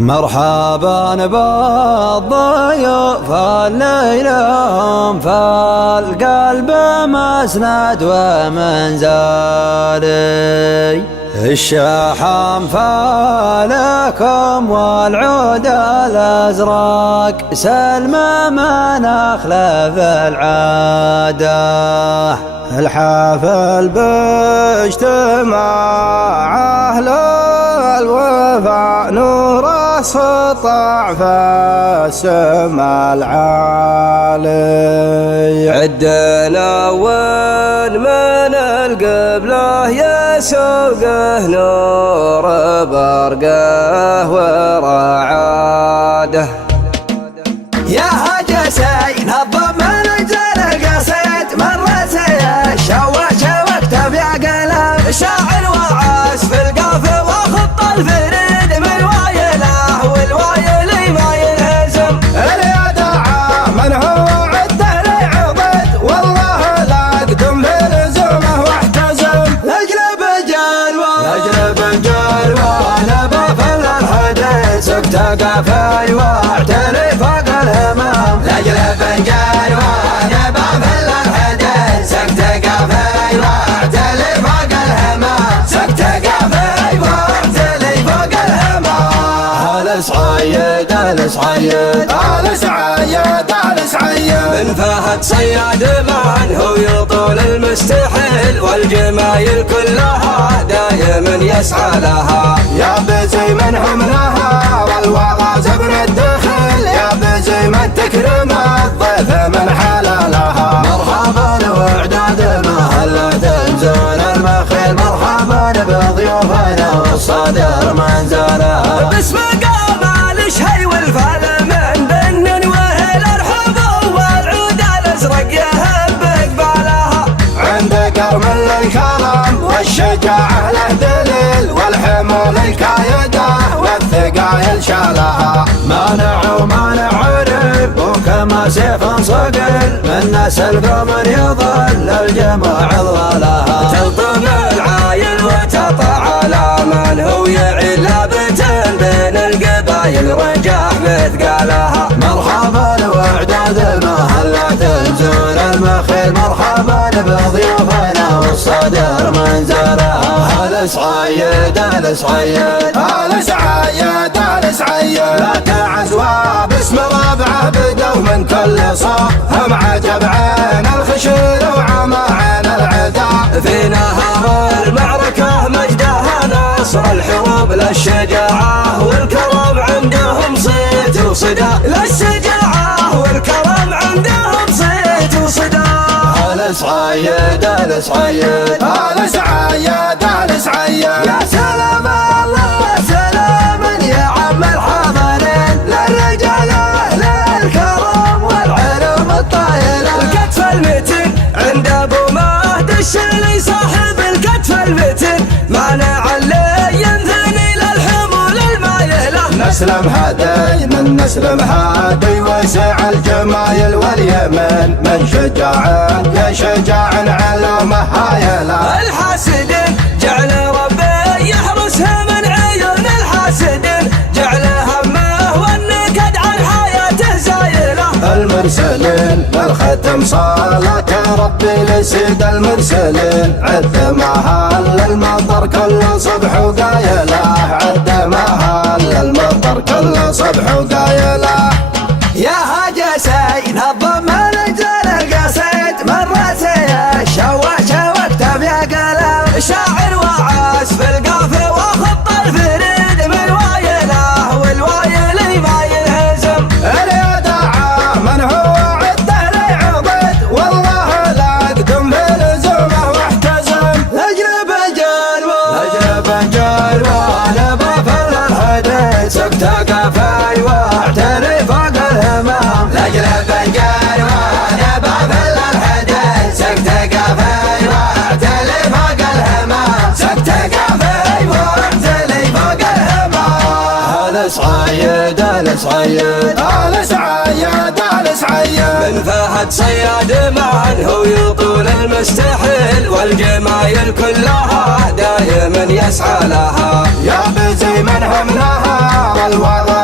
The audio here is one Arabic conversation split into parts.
مرحبا بالضيوف الليلهم فالقلب مسند ومنزلي الشحم فالكم والعود الازرق سلم من اخلف العاده الحافل باجتماع اهل الوفا نور سطع فالسما العالي عدنا وين من القبله يسوقه نور برقه ورعاده يا هجسين هضم من اجل القصيد مرت الشواش واكتب يا قلم شاعر وعاس في القافي وخط الفريد من وايله والوايلي ما ينهزم اليدعى من هو عده لعضد والله لا اقدم بلزومه واحتزم لاجلب الجلوه نبى فل الحديث اكتقى واعتلي فوق الهمام لاجلب الجلوه نبى فل الحديث اكتقى واعتلي فوق الهمام اكتقى واعتلي فوق الهمام الصعيد من فهد صياد من هو يطول المستحيل والجمايل كلها دايما يسعى لها يا بزي من حملها والوغى زبر الدخل يا بزي من تكرم الضيف من حلالها مرحبا واعداد مهلة زون المخيل مرحبا بضيوفنا والصدر منزلها باسم قام الشهي والفال من بن وهل الحب والعود الازرق يهب قبالها عند كرم الكرم والشجاعة له دليل والحمول الكايدة والثقايل شالها مانع عرب وكما سيف صقل من نسل قوم يظل الجماع ظلها تلطم العايل وتطع على من هو يعيل لابت بين القبايل رجاح مثقالها مرحبا واعداد مهلة زون المخيل مرحبا بضيوفنا والصدر منزلها الصعيد لك عزوة باسم ربعه بدوا من كل صوب هم عجب عين الخشيل وعمى عين العدا في نهار المعركة مجدها نصر الحروب للشجاعة والكرم عندهم صيت وصدى للشجاعة والكرم عندهم صيت وصدى الصعيد يا سلام الله سلام يا عم الحاضرين للرجال اهل الكرم والعلوم الطايله الكتف المتين عند ابو مهد الشلي صاحب الكتف المتين مانع اللي ينثني للحمول المايله نسلم هادي وسع الجمايل واليمن من شجاع يا شجاع علومه هايله الحاسدين جعل ربي يحرسها من عيون الحاسدين جعل همه والنكد عن حياته زايله المرسلين بالختم صلاة ربي لسيد المرسلين عد محل المطر كل صبح وقايله عد محل المطر كل صبح وقايله يا هجسين هضم من اجل القصيد مرت الشواش واكتب يا قلم شاعر وعاس في القافي وخط الفريد من وايله والوايلي ما ينهزم اليدعى من هو عده لعضد والله لا اقدم بلزومه واحتزم اجلب الجلوه نبى فل الحديث اكتقى واعتري فوق الهمام لاجلب الجلوه نبى فل الحديث اكتقى واعتري فوق الهمام اكتقى واعتري فوق الهمام الصعيد من فهد صياد من هو يطول المستحيل والجمايل كلها دايما يسعى لها يا بزي من حملها والوضع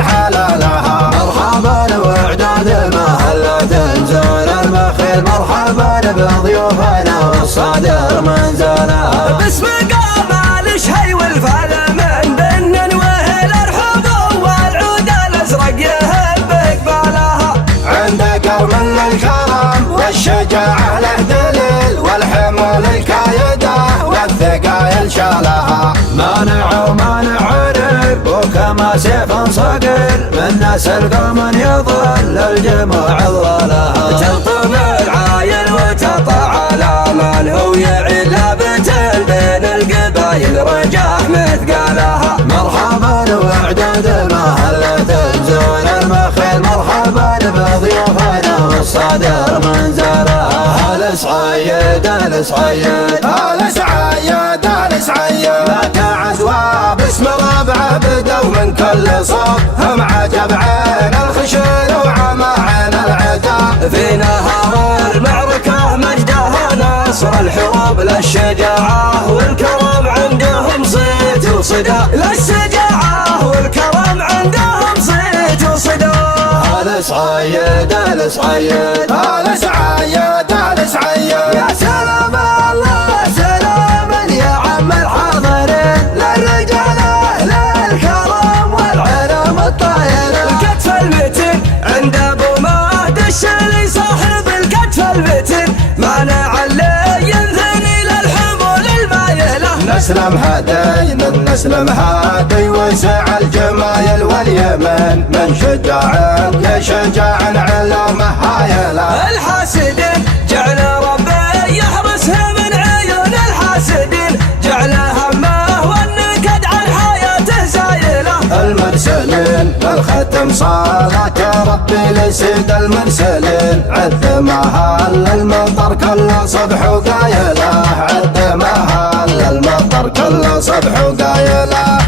الحلال لها. مرحبا وإعداد مهلة زور المخيل، مرحبا بضيوفنا والصدر منزلها. باسم قام الشهي والفال من بن وهل الحب والعود الازرق يهب اقبالها. عند قوم الكرم والشجاعة له دليل، والحمول الكايدة والثقايل شالها. مانع ومانع عرب وكما سيف صقر، من نسل قوم يظل الجموع ظلها. تلطم العاين وتطع على من هو يعيل بتل بين القبايل رجاه مثقالها. مرحبا وإعداد مهلة زور المخيل، مرحبا بضيوفنا والصدر منزلها. الصعيد الصعيد السعيد السعيد ذاك عزوة باسم ربعه بدوا من كل صوب، هم عجب عين الخشن وعمى عين العدا. في نهار المعركة مجدها نصر الحروب، للشجاعة والكرم عندهم صيت وصدى. للشجاعة والكرم عندهم صيت وصدى. الصعيد الصعيد السعيد السعيد يا سلام الله سلاما يا عم الحاضرين، للرجال للكرم والعلم الطايلة. الكتف المتن عند ابو مهد الشلي صاحب الكتف المتن، مانع اللي ينثني للحمول المايلة. نسلم هدي من نسلم هدي وسع الجمايل واليمن، من شجاع لشجاع علومه هايله. الحاسدين جعل ربي يحرسها من عيون الحاسدين، جعل همه والنكد عن حياته زايله. المرسلين للختم صلاة ربي لسيد المرسلين، عدمها للمطر كل صبح وقايله، عدمها للمطر كل صبح وقايله.